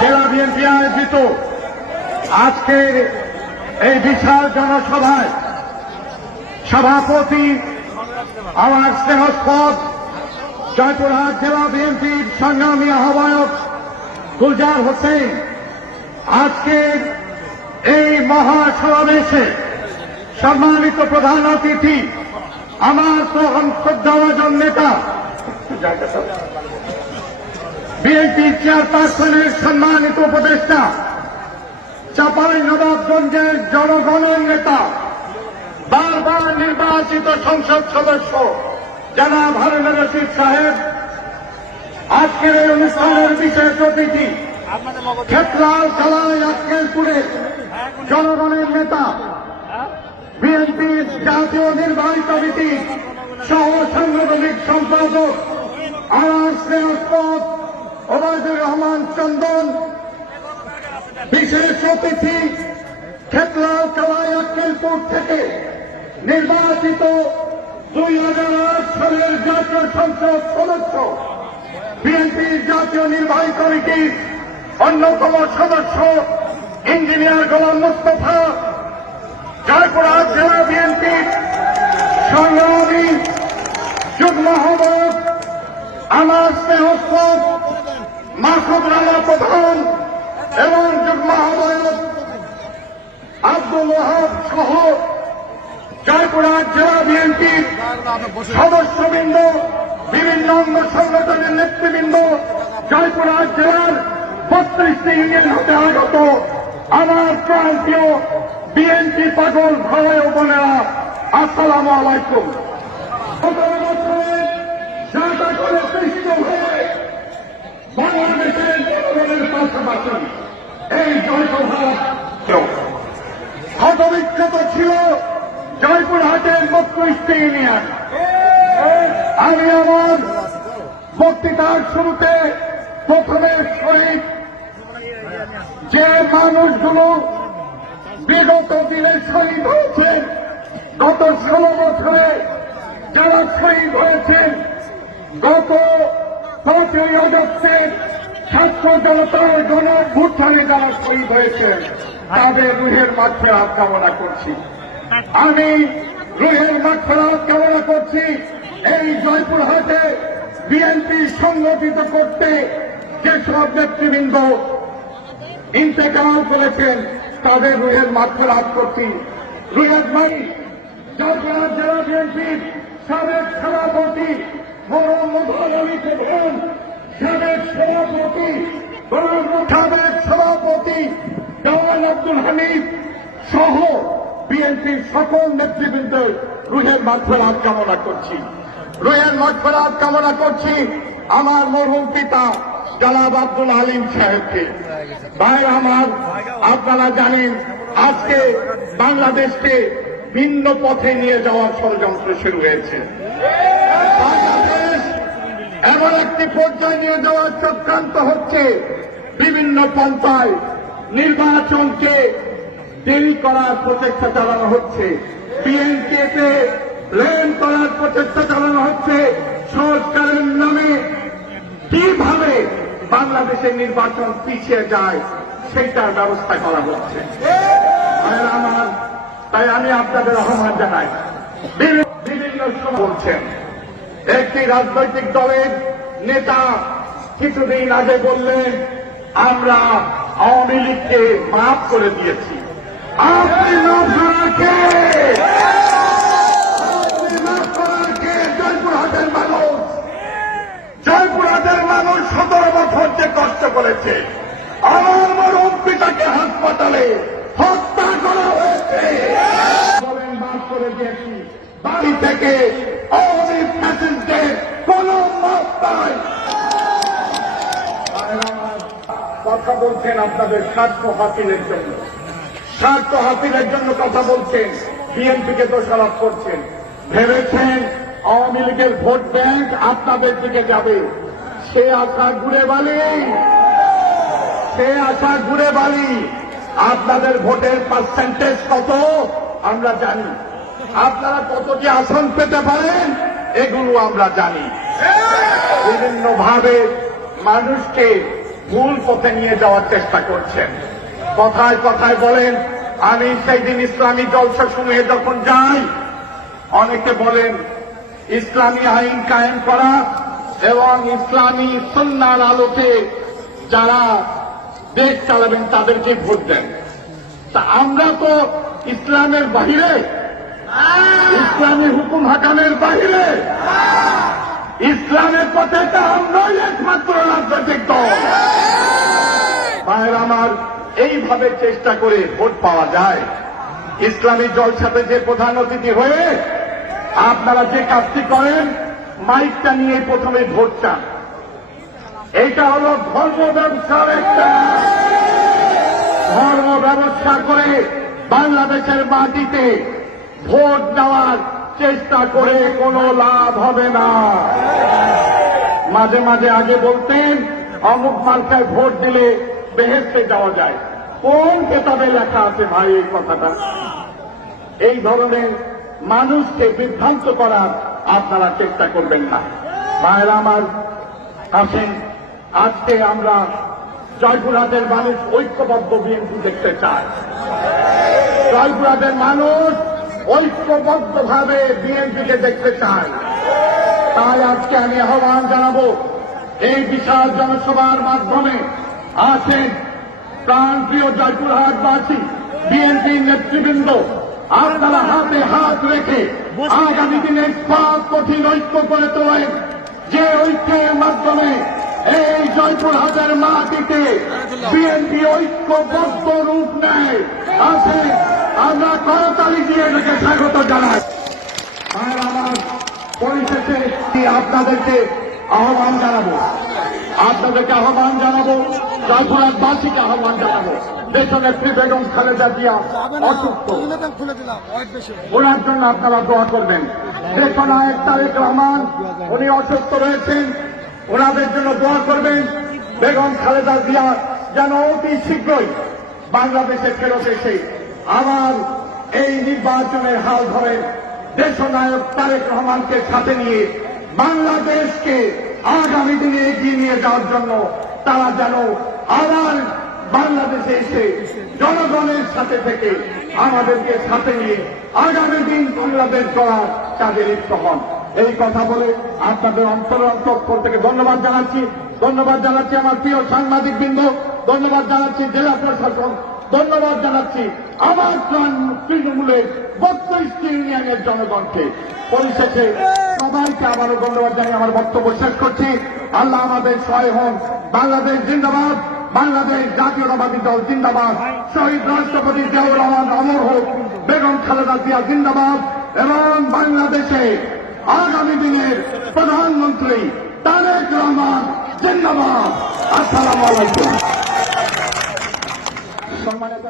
জেলা বিএনপি আয়োজিত আজকের এই বিশাল জনসভায় সভাপতি আমার স্নেহস্পদ জয়পুরহাট জেলা বিএনপির সংগ্রামী আহ্বায়ক গুলজার হোসেন আজকের এই মহাসমাবেশে সম্মানিত প্রধান অতিথি আমার প্রধান শ্রদ্ধাভাজন নেতা বিএনপি চেয়ারপারসনের সম্মানিত উপদেষ্টা চাঁপাইনবাবগঞ্জের জনগণের নেতা বারবার নির্বাচিত সংসদ সদস্য জনাব হারুনুর রশিদ সাহেব, আজকের এই অনুষ্ঠানের বিশেষ অতিথি ক্ষেত্রাল কালাই আক্কেলপুরের জনগণের নেতা বিএনপির জাতীয় নির্বাহী কমিটির সহ সাংগঠনিক সম্পাদক আমার স্নেহস্পদ ওবায়দুর রহমান চন্দন, বিশেষ অতিথি ক্ষেত্রাল কালাই আক্কেলপুর থেকে নির্বাচিত 2008 সালের জাতীয় সংসদ সদস্য বিএনপির জাতীয় নির্বাহী কমিটির অন্যতম সদস্য ইঞ্জিনিয়ার গোলাম মোস্তফা, জয়পুরহাট জেলা বিএনপির সংগ্রামী যুগ্ম আহ্বায়ক আমার স্নেহস্পদ মাসুদ রানা প্রধান এবং যুগ্ম আহ্বায়ক আব্দুল ওয়াহাব সহ জয়পুরহাট জেলা বিএনপির সদস্যবৃন্দ, বিভিন্ন অঙ্গ সংগঠনের নেতৃবৃন্দ, জয়পুরহাট জেলার 32টি ইউনিয়ন হতে আগত আমার প্রান্তীয় বিএনপি পাগল ভাই ও বোনেরা, আসসালামু আলাইকুম। 17 বছরের সাদা করে সৃষ্ট হয়ে বাংলাদেশের জনগণের পাশাপাশি এই জয়পুরহাট ক্ষতবিক্ষত ছিল জয়পুরহাটের 32টি ইউনিয়ন। আমি আমার বক্তৃতার শুরুতে প্রথমে শহীদ যে মানুষগুলো বিগত দিনে শহীদ হয়েছেন, গত 16 বছরে যারা শহীদ হয়েছেন, গত 5ই আগস্টের ছাত্র জনতার গণঅভ্যুত্থানে যারা শহীদ হয়েছেন, তাদের রুহের মাগফিরাত কামনা করছি। আমি রুহের মাগফিরাত কামনা করছি। এই জয়পুরহাটে বিএনপি সংগঠিত করতে যেসব নেতৃবৃন্দ ইন্তেকাল করেছেন, তাদের রুহের মাগফিরাত করছি। রুহের মাই জয়পুরহাট জেলা বিএনপির সাবেক সভাপতি মরম মধুর আলী প্রধান, সাবেক সভাপতি জওয়ান আব্দুল হামিদ সহ বিএনপির সকল নেতৃবৃন্দের রুহের মাগফিরাত কামনা করছি। রুহের মাগফিরাত কামনা করছি আমার মরহুম পিতা জনাব আব্দুল আলিম সাহেবকে। ভাই আমার, আপনারা জানেন আজকে বাংলাদেশকে ভিন্ন পথে নিয়ে যাওয়ার ষড়যন্ত্র শুরু হয়েছে। বাংলাদেশ এমন একটি পর্যায়ে নিয়ে যাওয়ার চক্রান্ত হচ্ছে, বিভিন্ন পন্থায় নির্বাচনকে দেরি করার প্রচেষ্টা চালানো হচ্ছে, বিএনপিতে লেন করার প্রচেষ্টা চালানো হচ্ছে, সংস্কারের নামে কিভাবে বাংলাদেশের নির্বাচন পিছিয়ে যায় সেটার ব্যবস্থা করা হচ্ছে। আমার তাই আমি আপনাদের আহ্বান জানাই, বিভিন্ন সময় বলছেন। একটি রাজনৈতিক দলের নেতা কিছুদিন আগে বললেন, আমরা আওয়ামী লীগকে মাফ করে দিয়েছি। আপনি মাফ করার কে? জয়পুরহাটের মানুষ, জয়পুরহাটের মানুষ 17 বছর যে কষ্ট করেছে, আমার মরহুম পিতাকে হাসপাতালে হত্যা করা হয়েছে, বলেন মাফ করে দিয়েছি। বাড়ি থেকে আওয়ামী প্যাসেঞ্জের কোন মাফ নাই। কথা বলছেন আপনাদের স্বার্থ হাসিলের জন্য, স্বার্থ হাসিলের জন্য কথা বলছেন, বিএনপিকে দোষারোপ করছেন। ভেবেছেন আওয়ামী লীগের ভোট ব্যাংক আপনাদের দিকে যাবে? সে আশা ঘুরে বালি, সে আশা ঘুরে বালি। আপনাদের ভোটের পার্সেন্টেজ কত আমরা জানি, আপনারা কতটি আসন পেতে পারেন এগুলো আমরা জানি। বিভিন্নভাবে মানুষকে ভুল পথে নিয়ে যাওয়ার চেষ্টা করছেন। কথায় কথায় বলেন আমি সেই দিন ইসলামী জলসা সমূহে যখন যাই, অনেকে বলেন ইসলামী আইন কায়েম করা এবং ইসলামী সুন্নাহর আলোকে যারা দেশ চালাবেন তাদেরকে ভোট দেন। তা আমরা তো ইসলামের বাহিরে, ইসলামী হুকুম হাকামের বাহিরে, ইসলামের পথে তো আমরাই একমাত্র রাজনৈতিক দল। ভাইয়ের আমার, এইভাবে চেষ্টা করে ভোট পাওয়া যায়। ইসলামী জলসাতে যে প্রধান অতিথি হয়ে আপনারা যে কাজটি করেন, মাইকটা নিয়ে প্রথমে ভোট চান। এইটা হল ধর্ম ব্যবসার একটা ধর্ম ব্যবসা করে বাংলাদেশের মাটিতে ভোট দেওয়ার চেষ্টা করে কোনো লাভ হবে না। মাঝে মাঝে আগে বলতেন অমুক মার্কায় ভোট দিলে বেহেশতে যাওয়া যায়। কোন কেতাবে লেখা আছে ভাই এই কথাটা? এই ধরনের মানুষকে বিভ্রান্ত করার আপনারা চেষ্টা করবেন না। ভাইরা আমার, আসেন আজকে আমরা জয়পুরহাটের মানুষ ঐক্যবদ্ধ বিএনপি দেখতে চায়। জয়পুরহাটের মানুষ ঐক্যবদ্ধভাবে বিএনপিকে দেখতে চায়। তাই আজকে আমি আহ্বান জানাবো, এই বিশাল জনসভার মাধ্যমে আছেন প্রাণপ্রিয় জয়পুরহাটবাসী, বিএনপির নেতৃবৃন্দ, আপনারা হাতে হাত রেখে আগামী দিনে পাঁচ কঠিন ঐক্য করে তোলেন, যে ঐক্যের মাধ্যমে এই জয়পুরহাটের মাটিতে বিএনপি ঐক্যবদ্ধ রূপ নেয়। আছে আমরা করতালি দিয়ে এটাকে স্বাগত জানাই। আর আমার পরিশেষে আপনাদেরকে আহ্বান জানাবো, জয়পুরহাটবাসীকে আহ্বান জানাবো, দেশনেত্রী বেগম খালেদা জিয়া অসুস্থ, ওনার জন্য আপনারা দোয়া করবেন। দেশনায়ক তারেক রহমান উনি অসুস্থ রয়েছেন, ওনাদের জন্য দোয়া করবেন। বেগম খালেদা জিয়া যেন অতি শীঘ্রই বাংলাদেশে ফেরত এসে আবার এই নির্বাচনের হাল ধরেন। দেশনায়ক তারেক রহমানকে সাথে নিয়ে বাংলাদেশকে আগামী দিনে এগিয়ে নিয়ে যাওয়ার জন্য তারা যেন আবার বাংলাদেশে এসে জনগণের সাথে থেকে আমাদেরকে সাথে নিয়ে আগামী দিন বাংলাদেশ গড়ার কাজে লিপ্ত হন। এই কথা বলে আপনাদের অন্তর থেকে ধন্যবাদ জানাচ্ছি। ধন্যবাদ জানাচ্ছি আমার প্রিয় সাংবাদিক বৃন্দ, ধন্যবাদ জানাচ্ছি জেলা প্রশাসন, ধন্যবাদ জানাচ্ছি আমার তৃণমূলের 32টি ইউনিয়নের জনগণকে। পরিশেষে সবাইকে আবারও ধন্যবাদ জানিয়ে আমার বক্তব্য শেষ করছি। আল্লাহ আমাদের সহায় হন। বাংলাদেশ জিন্দাবাদ, বাংলাদেশ জাতীয়তাবাদী দল জিন্দাবাদ, শহীদ রাষ্ট্রপতি জিয়াউর রহমান অমর হোক, বেগম খালেদা জিয়া জিন্দাবাদ, এবং বাংলাদেশে আগামী দিনের প্রধানমন্ত্রী তারেক রহমান জিন্দাবাদ। আসসালামু আলাইকুম। সম্মানিত